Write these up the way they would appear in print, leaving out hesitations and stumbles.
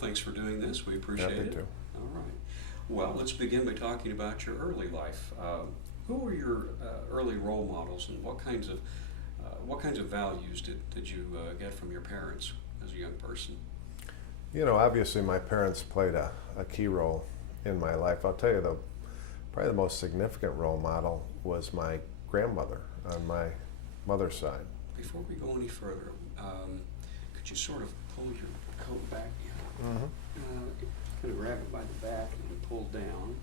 thanks for doing this. We appreciate Happy it. to. All right. Well, let's begin by talking about your early life. Who were your early role models, and what kinds of values did you get from your parents as a young person? You know, obviously my parents played a key role in my life. I'll tell you, probably the most significant role model was my grandmother on my mother's side. Before we go any further, could you sort of pull your coat back? Mm-hmm. Kind of grab it by the back and pull down.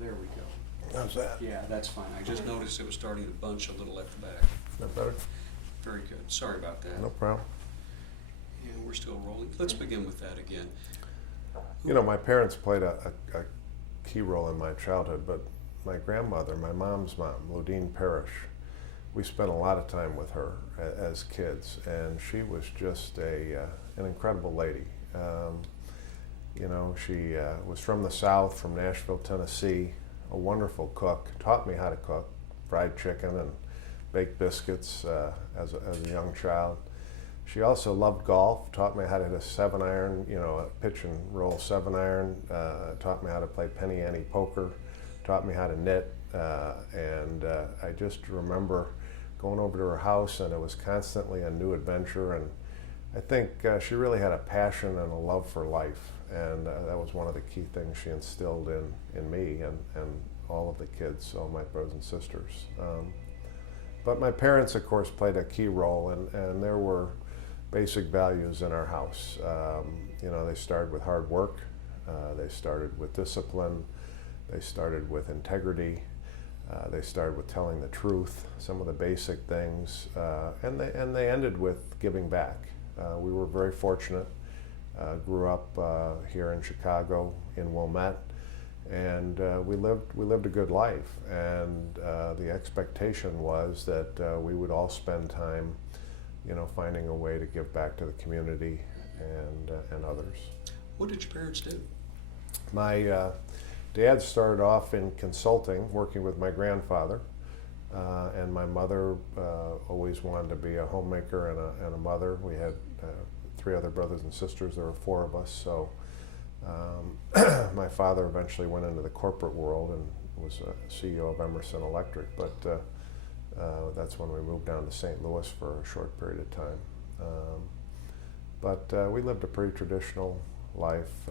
There we go. How's that? Yeah, that's fine. I just noticed it was starting to bunch a little at the back. Is that better? Very good. Sorry about that. No problem. And we're still rolling. Let's begin with that again. You know, my parents played a key role in my childhood, but my grandmother, my mom's mom, Ludine Parrish, we spent a lot of time with her as kids, and she was just an incredible lady. You know, she was from the South, from Nashville, Tennessee, a wonderful cook, taught me how to cook fried chicken and baked biscuits as a young child. She also loved golf, taught me how to hit a 7-iron, you know, a pitch and roll 7-iron, taught me how to play penny ante poker, taught me how to knit, and I just remember going over to her house, and it was constantly a new adventure, and I think she really had a passion and a love for life, and that was one of the key things she instilled in me and all of the kids, all my brothers and sisters. But my parents, of course, played a key role, and there were basic values in our house. You know, they started with hard work, they started with discipline, they started with integrity, they started with telling the truth, some of the basic things, and they ended with giving back. We were very fortunate, grew up here in Chicago, in Wilmette, and we lived a good life, and the expectation was that we would all spend time, you know, finding a way to give back to the community and others. What did your parents do? My dad started off in consulting, working with my grandfather, and my mother always wanted to be a homemaker and a mother. We had 3 other brothers and sisters. There were 4 of us, so my father eventually went into the corporate world and was a CEO of Emerson Electric, but that's when we moved down to St. Louis for a short period of time. But we lived a pretty traditional life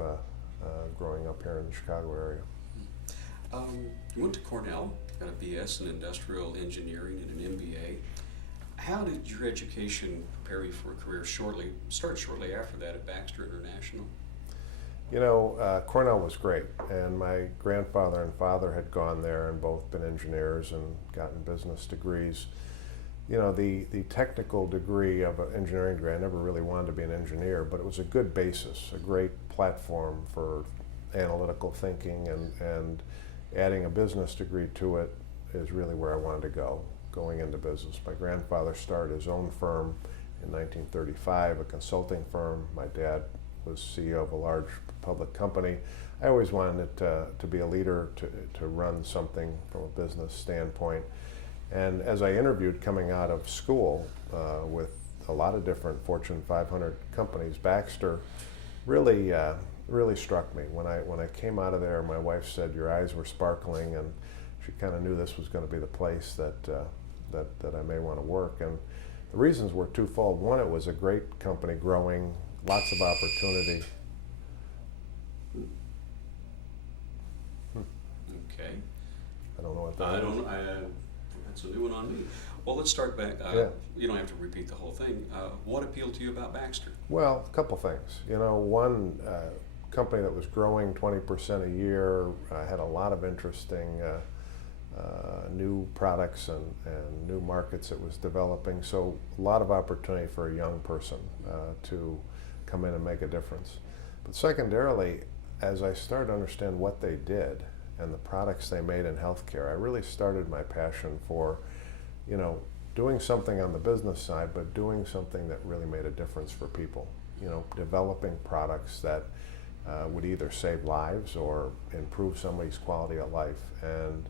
growing up here in the Chicago area. You went to Cornell, got a BS in industrial engineering and an MBA. How did your education prepare you for a career started shortly after that at Baxter International? You know, Cornell was great, and my grandfather and father had gone there and both been engineers and gotten business degrees. You know, the technical degree of an engineering degree, I never really wanted to be an engineer, but it was a good basis, a great platform for analytical thinking, and adding a business degree to it is really where I wanted to go, going into business. My grandfather started his own firm in 1935, a consulting firm. My dad was CEO of a large public company. I always wanted to be a leader, to run something from a business standpoint. And as I interviewed coming out of school with a lot of different Fortune 500 companies, Baxter really struck me. When I came out of there, my wife said, "Your eyes were sparkling," and she kind of knew this was going to be the place that I may want to work. And the reasons were twofold. One, it was a great company, growing, lots of opportunity. Okay. I don't know what that is. That's a new one on me. Well, let's start back. Yeah. You don't have to repeat the whole thing. What appealed to you about Baxter? Well, a couple things. You know, one, company that was growing 20% a year, had a lot of interesting new products and new markets it was developing. So a lot of opportunity for a young person to come in and make a difference. But secondarily, as I started to understand what they did and the products they made in healthcare, I really started my passion for, you know, doing something on the business side, but doing something that really made a difference for people. You know, developing products that would either save lives or improve somebody's quality of life. And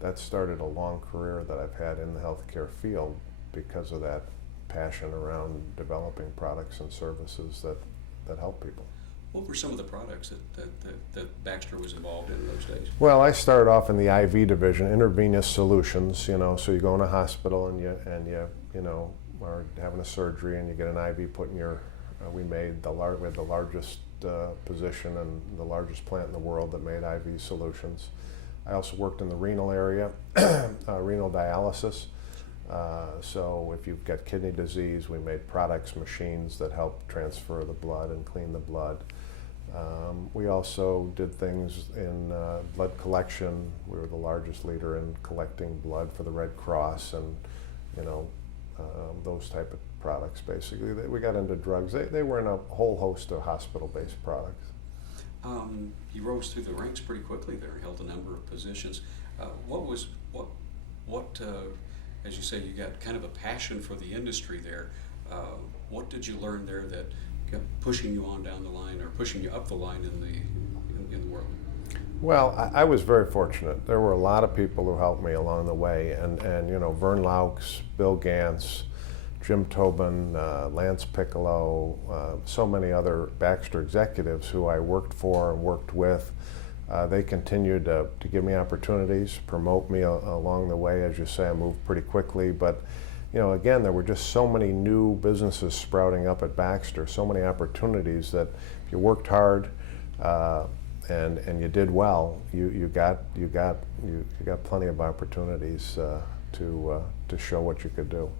that started a long career that I've had in the healthcare field because of that passion around developing products and services that help people. What were some of the products that Baxter was involved in those days? Well, I started off in the IV division, intravenous solutions. So you go in a hospital and you are having a surgery and you get an IV put in your. We had the largest position and the largest plant in the world that made IV solutions. I also worked in the renal area, renal dialysis. So if you've got kidney disease, we made products, machines that help transfer the blood and clean the blood. We also did things in blood collection. We were the largest leader in collecting blood for the Red Cross and, those type of products, basically. We got into drugs. They were in a whole host of hospital-based products. You rose through the ranks pretty quickly there, held a number of positions. As you say, you got kind of a passion for the industry there. What did you learn there that kept pushing you on down the line or pushing you up the line in the world? Well, I was very fortunate. There were a lot of people who helped me along the way, and Vern Laux, Bill Gantz, Jim Tobin, Lance Piccolo, so many other Baxter executives who I worked for and worked with. They continued to give me opportunities, promote me along the way. As you say, I moved pretty quickly, but again, there were just so many new businesses sprouting up at Baxter, so many opportunities that if you worked hard and you did well, you got plenty of opportunities to show what you could do.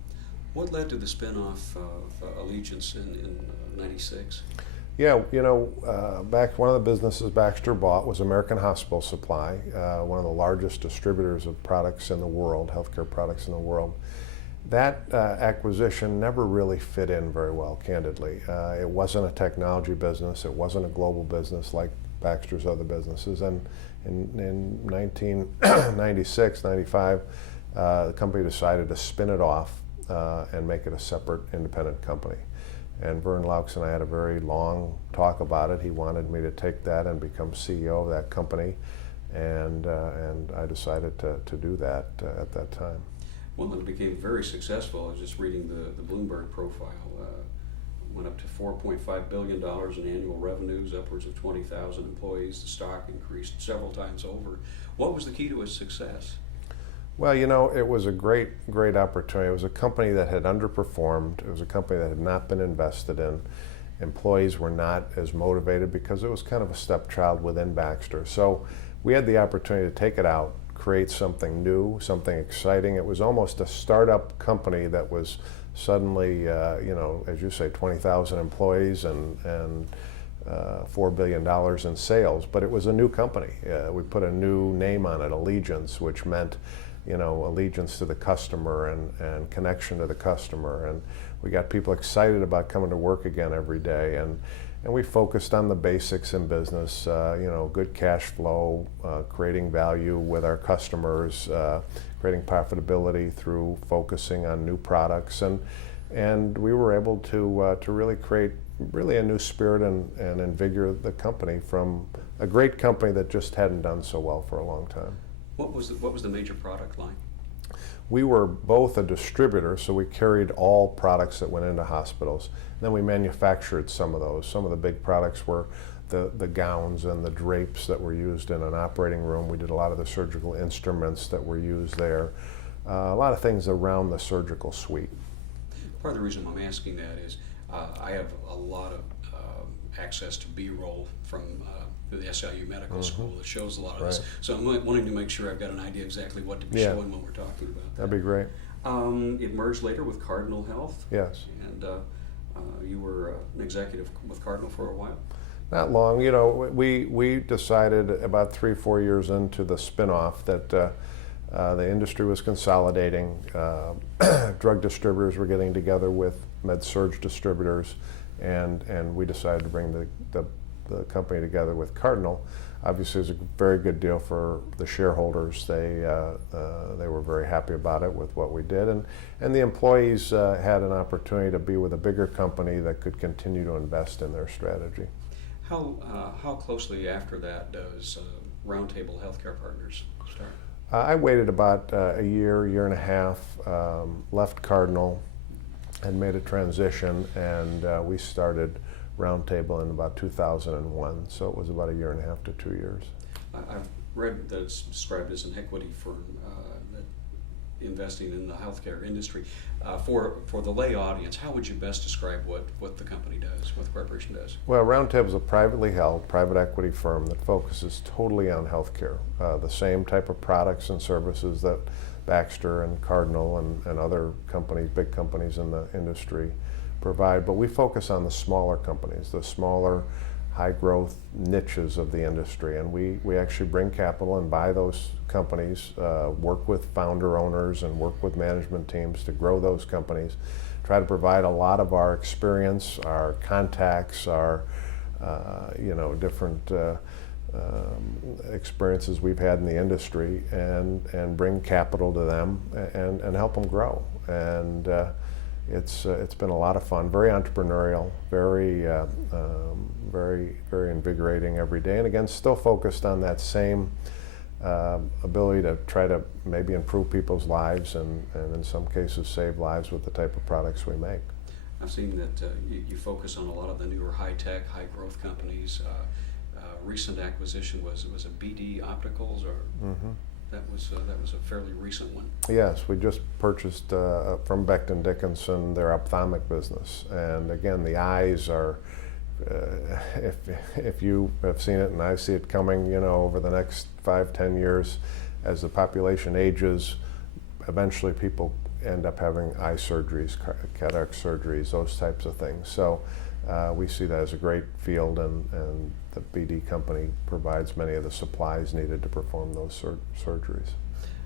What led to the spin-off of Allegiance in '96? Yeah, back one of the businesses Baxter bought was American Hospital Supply, one of the largest distributors of products in the world, healthcare products in the world. That acquisition never really fit in very well, candidly. It wasn't a technology business. It wasn't a global business like Baxter's other businesses. And in 1996, 95, the company decided to spin it off and make it a separate independent company. And Vern Laux and I had a very long talk about it. He wanted me to take that and become CEO of that company, and I decided to do that at that time. Well, it became very successful. I was just reading the Bloomberg profile. Went up to $4.5 billion in annual revenues, upwards of 20,000 employees. The stock increased several times over. What was the key to its success? Well, it was a great opportunity. It was a company that had underperformed. It was a company that had not been invested in. Employees were not as motivated because it was kind of a stepchild within Baxter. So we had the opportunity to take it out, create something new, something exciting. It was almost a startup company that was suddenly, as you say, 20,000 employees and $4 billion in sales. But it was a new company. We put a new name on it, Allegiance, which meant allegiance to the customer and connection to the customer. And we got people excited about coming to work again every day. And we focused on the basics in business, good cash flow, creating value with our customers, creating profitability through focusing on new products. And we were able to really create a new spirit and invigorate the company from a great company that just hadn't done so well for a long time. What was the major product line? We were both a distributor, so we carried all products that went into hospitals. Then we manufactured some of those. Some of the big products were the gowns and the drapes that were used in an operating room. We did a lot of the surgical instruments that were used there. A lot of things around the surgical suite. Part of the reason I'm asking that is I have a lot of access to B-roll from the SIU Medical School that shows a lot of this. So I'm wanting to make sure I've got an idea exactly what to be showing when we're talking about that. That'd be great. It merged later with Cardinal Health. Yes. And you were an executive with Cardinal for a while. Not long. We decided about 3-4 years into the spinoff that the industry was consolidating. Drug distributors were getting together with med-surg distributors, and we decided to bring the company together with Cardinal. Obviously, it was a very good deal for the shareholders. They were very happy about it with what we did, and the employees had an opportunity to be with a bigger company that could continue to invest in their strategy. How closely after that does Roundtable Healthcare Partners start? I waited about a year and a half, left Cardinal, and made a transition, and we started Roundtable in about 2001, so it was about 1.5 to 2 years. I've read that it's described as an equity firm that investing in the healthcare industry. For the lay audience, how would you best describe what the company does, what the corporation does? Well, Roundtable is a privately held private equity firm that focuses totally on healthcare. The same type of products and services that Baxter and Cardinal and other companies, big companies in the industry provide, but we focus on the smaller companies, the smaller high growth niches of the industry, and we actually bring capital and buy those companies, work with founder owners and work with management teams to grow those companies, try to provide a lot of our experience, our contacts, our different experiences we've had in the industry, and bring capital to them and help them grow. And it's been a lot of fun, very entrepreneurial, very invigorating every day, and again, still focused on that same ability to try to maybe improve people's lives and in some cases save lives with the type of products we make. I've seen that you focus on a lot of the newer high-tech, high-growth companies. Recent acquisition was a BD Opticals, or that was a fairly recent one. Yes, we just purchased from Becton Dickinson their ophthalmic business, and again, the eyes are. If you have seen it, and I see it coming, over the next 5-10 years, as the population ages, eventually people end up having eye surgeries, cataract surgeries, those types of things. So we see that as a great field, and the BD company provides many of the supplies needed to perform those surgeries.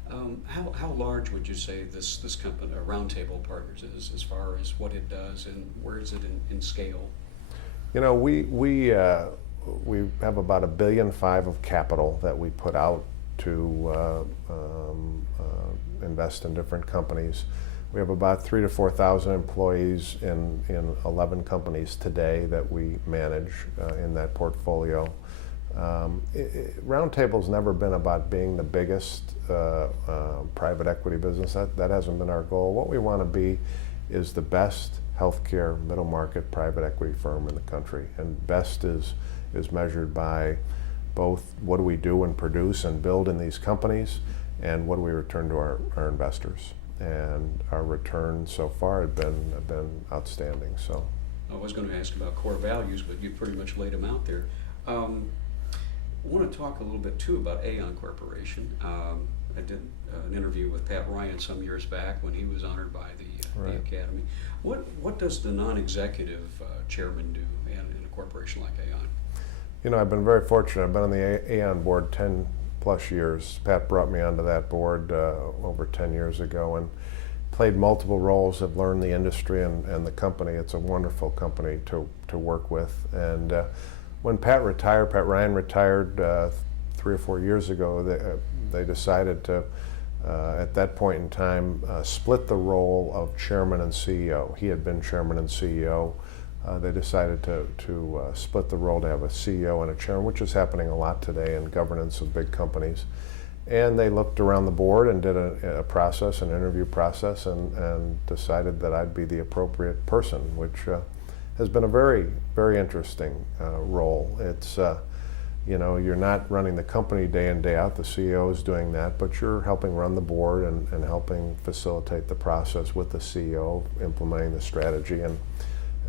How large would you say this company, Roundtable Partners, is as far as what it does, and where is it in scale? We have about $1.5 billion of capital that we put out to invest in different companies. We have about 3,000 to 4,000 employees in 11 companies today that we manage in that portfolio. Roundtable's never been about being the biggest private equity business. That hasn't been our goal. What we want to be is the best healthcare middle market private equity firm in the country, and best is measured by both what do we do and produce and build in these companies, and what do we return to our investors. And our returns so far have been outstanding. So I was going to ask about core values, but you pretty much laid them out there. I want to talk a little bit too about Aon Corporation. I did an interview with Pat Ryan some years back when he was honored by the Academy. What does the non-executive chairman do in a corporation like Aon? I've been very fortunate. I've been on the Aon board 10 plus years. Pat brought me onto that board over 10 years ago, and played multiple roles, have learned the industry and the company. It's a wonderful company to work with. And when Pat Ryan retired 3 or 4 years ago, they decided to, at that point in time, split the role of chairman and CEO. He had been chairman and CEO. They decided to split the role to have a CEO and a chairman, which is happening a lot today in governance of big companies. And they looked around the board and did a process, an interview process, and decided that I'd be the appropriate person, which has been a very, very interesting role. It's you're not running the company day in, day out. The CEO is doing that, but you're helping run the board and helping facilitate the process with the CEO, implementing the strategy. And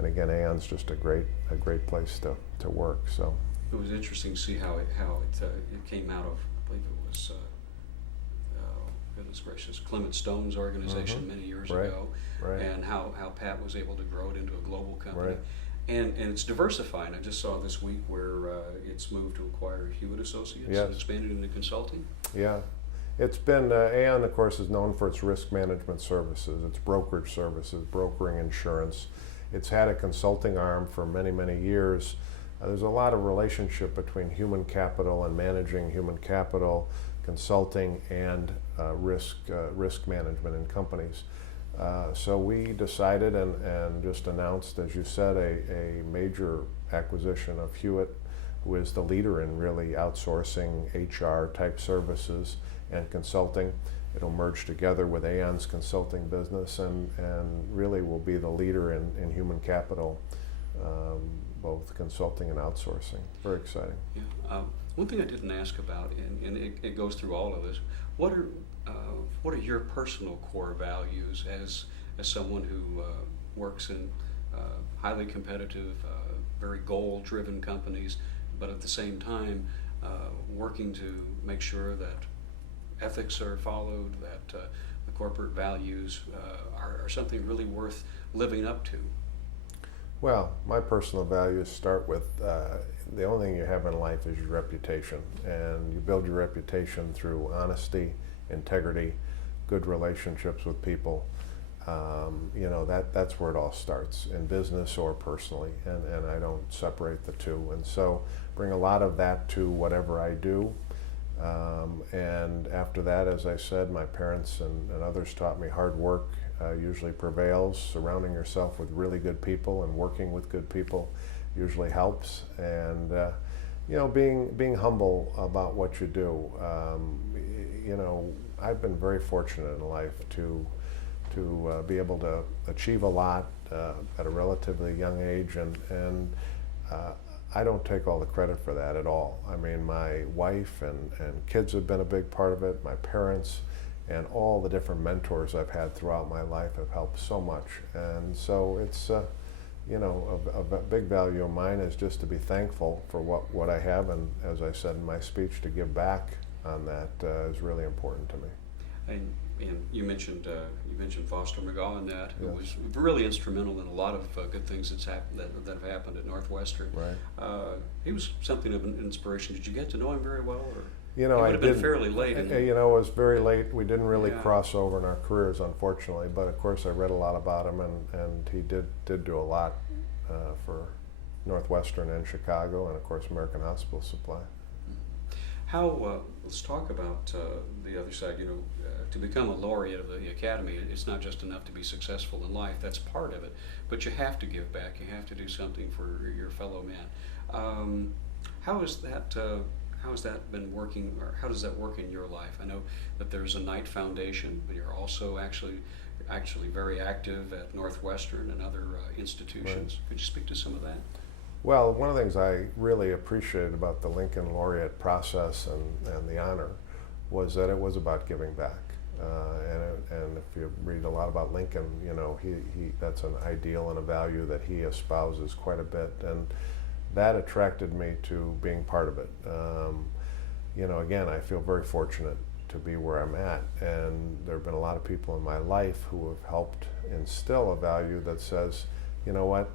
again, Aon's just a great place to work. So it was interesting to see how it came out of, I believe it was goodness gracious, Clement Stone's organization many years ago, and how Pat was able to grow it into a global company. Right. And it's diversifying. I just saw this week where it's moved to acquire Hewitt Associates Yes. and expanded into consulting. Yeah. It's been, Aon, of course, is known for its risk management services, its brokerage services, brokering insurance. It's had a consulting arm for many, many years. There's a lot of relationship between human capital and managing human capital, consulting, and risk management in companies. So we decided and just announced, as you said, a major acquisition of Hewitt, who is the leader in really outsourcing HR type services and consulting. It'll merge together with Aon's consulting business and really will be the leader in human capital both consulting and outsourcing. Very exciting. Yeah. One thing I didn't ask about, and it goes through all of this, what are your personal core values as someone who works in highly competitive, very goal-driven companies, but at the same time working to make sure that ethics are followed, that the corporate values are something really worth living up to? Well, my personal values start with the only thing you have in life is your reputation, and you build your reputation through honesty, integrity, good relationships with people. That's where it all starts, in business or personally, and I don't separate the two. And so bring a lot of that to whatever I do. And after that, as I said, my parents and others taught me hard work usually prevails. Surrounding yourself with really good people and working with good people usually helps. And being humble about what you do. I've been very fortunate in life to be able to achieve a lot at a relatively young age, and I don't take all the credit for that at all. I mean, my wife and kids have been a big part of it, my parents, and all the different mentors I've had throughout my life have helped so much. And so it's, a big value of mine is just to be thankful for what I have, and as I said in my speech, to give back on that is really important to me. And you mentioned Foster McGaw in that, who Yes. was really instrumental in a lot of good things that have happened at Northwestern. Right. He was something of an inspiration. Did you get to know him very well, or He would I have been did. fairly late? It was very late. We didn't really Yeah. cross over in our careers, unfortunately. But of course, I read a lot about him, and he did do a lot for Northwestern and Chicago, and of course, American Hospital Supply. How? Let's talk about the other side. To become a laureate of the Academy, it's not just enough to be successful in life. That's part of it, but you have to give back. You have to do something for your fellow man. How has that been working, or how does that work in your life? I know that there's a Knight Foundation, but you're also actually very active at Northwestern and other institutions. Right. Could you speak to some of that? Well, one of the things I really appreciated about the Lincoln Laureate process and the honor was that it was about giving back. And if you read a lot about Lincoln, he that's an ideal and a value that he espouses quite a bit, and that attracted me to being part of it. Again, I feel very fortunate to be where I'm at, and there have been a lot of people in my life who have helped instill a value that says, you know what,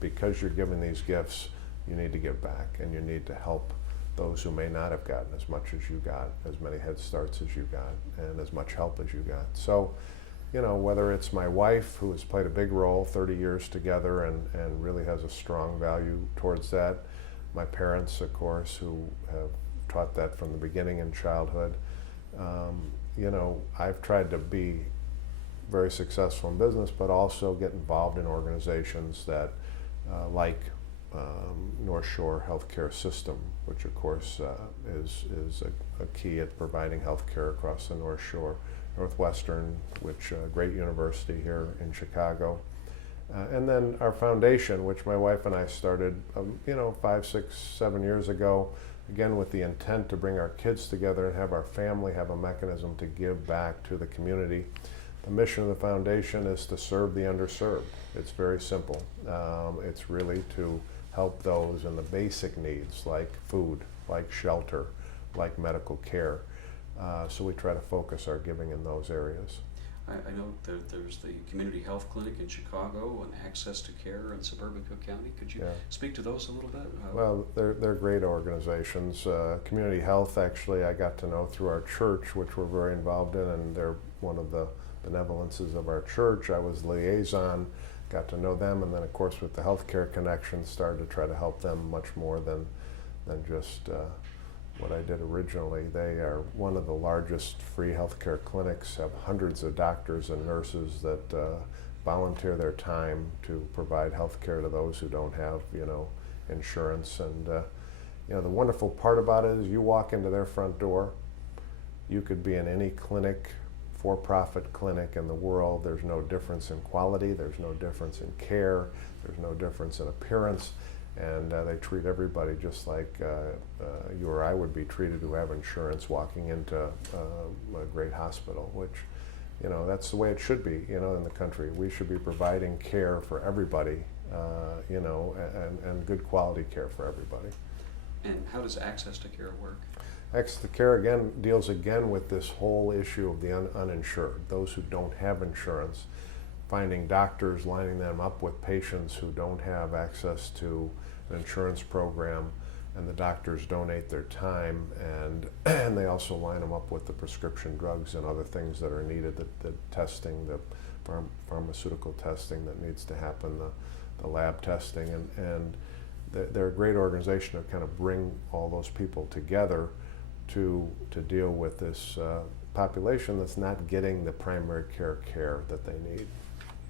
because you're giving these gifts, you need to give back, and you need to help those who may not have gotten as much as you got, as many head starts as you got, and as much help as you got. So, whether it's my wife, who has played a big role, 30 years together, and really has a strong value towards that, my parents, of course, who have taught that from the beginning in childhood. I've tried to be very successful in business, but also get involved in organizations that like North Shore Healthcare System, which of course is a key at providing healthcare across the North Shore. Northwestern, which great university here in Chicago. And then our foundation, which my wife and I started, 5, 6, 7 years ago, again with the intent to bring our kids together and have our family have a mechanism to give back to the community. The mission of the foundation is to serve the underserved. It's very simple. It's really to help those in the basic needs like food, like shelter, like medical care. So we try to focus our giving in those areas. I know there's the Community Health Clinic in Chicago and Access to Care in suburban Cook County. Could you speak to those a little bit? Well, they're great organizations. Community Health, actually, I got to know through our church, which we're very involved in, and they're one of the benevolences of our church. I was liaison, got to know them, and then, of course, with the healthcare connection, started to try to help them much more than just what I did originally. They are one of the largest free healthcare clinics, have hundreds of doctors and nurses that volunteer their time to provide healthcare to those who don't have, insurance. And the wonderful part about it is you walk into their front door, you could be in any clinic, for-profit clinic in the world. There's no difference in quality, there's no difference in care, there's no difference in appearance. And they treat everybody just like you or I would be treated who have insurance walking into a great hospital, which, you know, that's the way it should be, you know, in the country. We should be providing care for everybody, you know, and good quality care for everybody. And how does access to care work? Access to care, again, deals again with this whole issue of the uninsured, those who don't have insurance, finding doctors, lining them up with patients who don't have access to an insurance program, and the doctors donate their time, and they also line them up with the prescription drugs and other things that are needed, the testing, the pharmaceutical testing that needs to happen, the lab testing, and they're a great organization to kind of bring all those people together to deal with this population that's not getting the primary care that they need.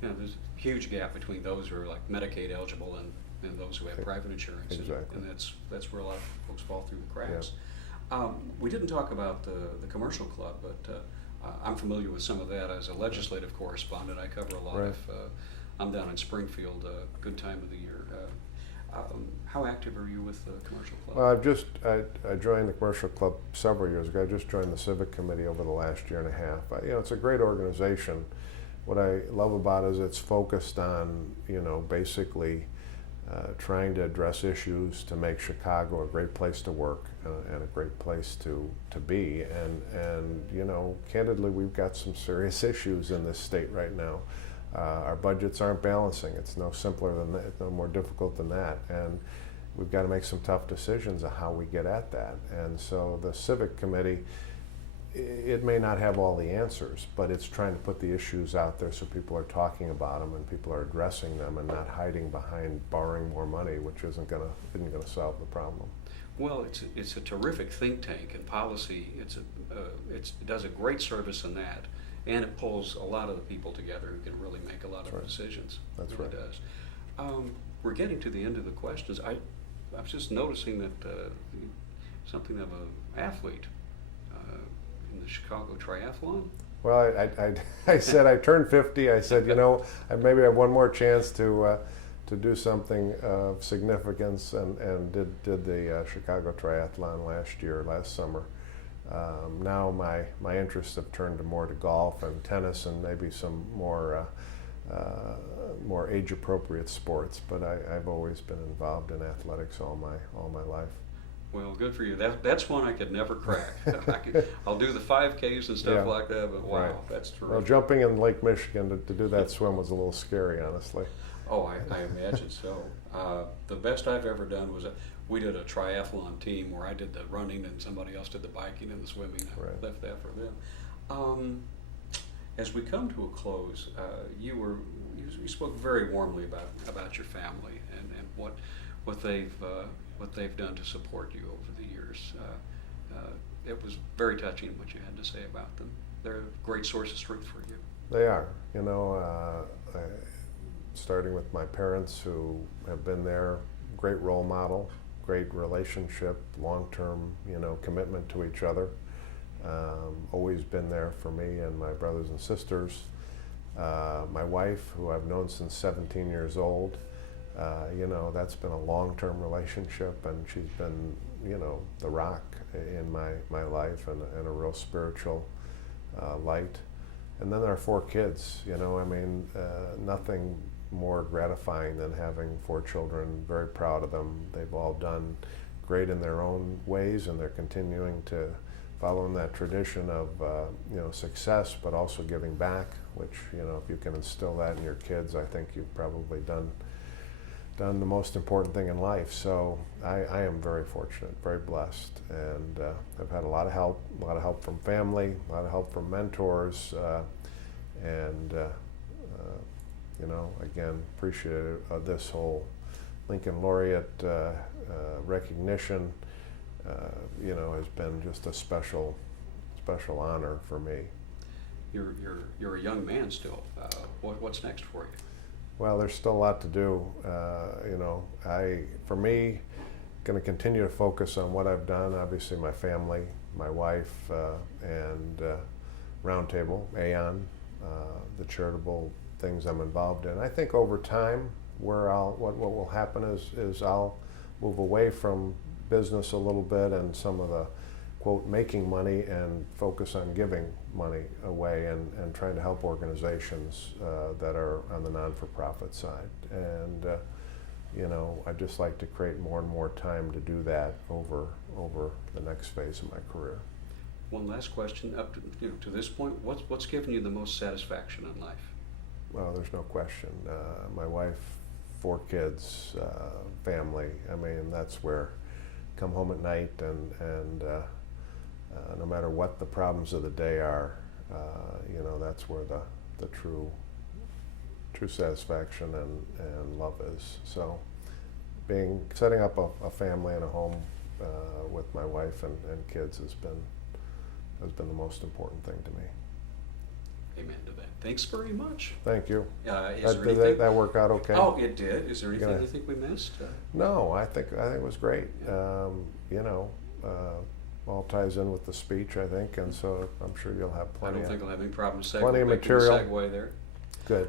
Yeah, there's a huge gap between those who are like Medicaid eligible and those who have private insurance. Exactly. And that's where a lot of folks fall through the cracks. Yeah. We didn't talk about the commercial club, but I'm familiar with some of that as a legislative correspondent. I cover a lot of, I'm down in Springfield, a good time of the year. How active are you with the commercial club? Well, I joined the commercial club several years ago. I just joined the civic committee over the last year and a half. You know, it's a great organization. What I love about it is it's focused on, you know, basically trying to address issues to make Chicago a great place to work and a great place to be. And you know, candidly, we've got some serious issues in this state right now. Our budgets aren't balancing. It's no simpler than that, it's no more difficult than that. And we've got to make some tough decisions on how we get at that. And so the civic committee, it may not have all the answers, but it's trying to put the issues out there so people are talking about them and people are addressing them and not hiding behind borrowing more money, which isn't gonna solve the problem. Well, it's a terrific think tank and policy. It does a great service in that, and it pulls a lot of the people together who can really make a lot of decisions. That's it really right. Does. We're getting to the end of the questions. I was just noticing that something of an athlete in the Chicago Triathlon. Well, I said I turned 50. I said, you know, I maybe have one more chance to do something of significance, and did the Chicago Triathlon last summer. Now my interests have turned more to golf and tennis and maybe some more age-appropriate sports. But I've always been involved in athletics all my life. Well, good for you. That's one I could never crack. I'll do the 5Ks and stuff like that, but wow, that's terrific. Well, jumping in Lake Michigan to do that swim was a little scary, honestly. Oh, I imagine so. The best I've ever done was we did a triathlon team where I did the running and somebody else did the biking and the swimming. I left that for them. As we come to a close, you spoke very warmly about your family and what they've done to support you over the years. It was very touching what you had to say about them. They're a great source of strength for you. They are, you know, starting with my parents who have been there, great role model, great relationship, long-term, you know, commitment to each other. Always been there for me and my brothers and sisters. My wife, who I've known since 17 years old, you know, that's been a long-term relationship, and she's been, you know, the rock in my life and a real spiritual light. And then there are 4 kids, you know, I mean, nothing more gratifying than having 4 children. Very proud of them. They've all done great in their own ways, and they're continuing to follow in that tradition of, you know, success, but also giving back, which, you know, if you can instill that in your kids, I think you've probably done the most important thing in life. So I am very fortunate, very blessed, and I've had a lot of help from family, a lot of help from mentors, and you know, again, appreciate this whole Lincoln Laureate recognition. You know, has been just a special honor for me. You're a young man still. What's next for you? Well, there's still a lot to do. You know, for me, going to continue to focus on what I've done. Obviously, my family, my wife, and Roundtable, Aon, the charitable things I'm involved in. I think over time, what will happen is I'll move away from business a little bit and some of the quote making money and focus on giving money away and trying to help organizations that are on the non-for-profit side. And I'd just like to create more and more time to do that over the next phase of my career. One last question. Up to this point, what's given you the most satisfaction in life? Well, there's no question. My wife, 4 kids, family. I mean, that's where come home at night and no matter what the problems of the day are, that's where the true satisfaction and love is. So, setting up a family and a home with my wife and kids has been the most important thing to me. Amen to that. Thanks very much. Thank you. Did that work out okay? Oh, it did. Is there anything you think we missed? No, I think it was great. All ties in with the speech, I think, and so I'm sure you'll have plenty. I don't think I'll have any problem plenty of material. Segue there. Good.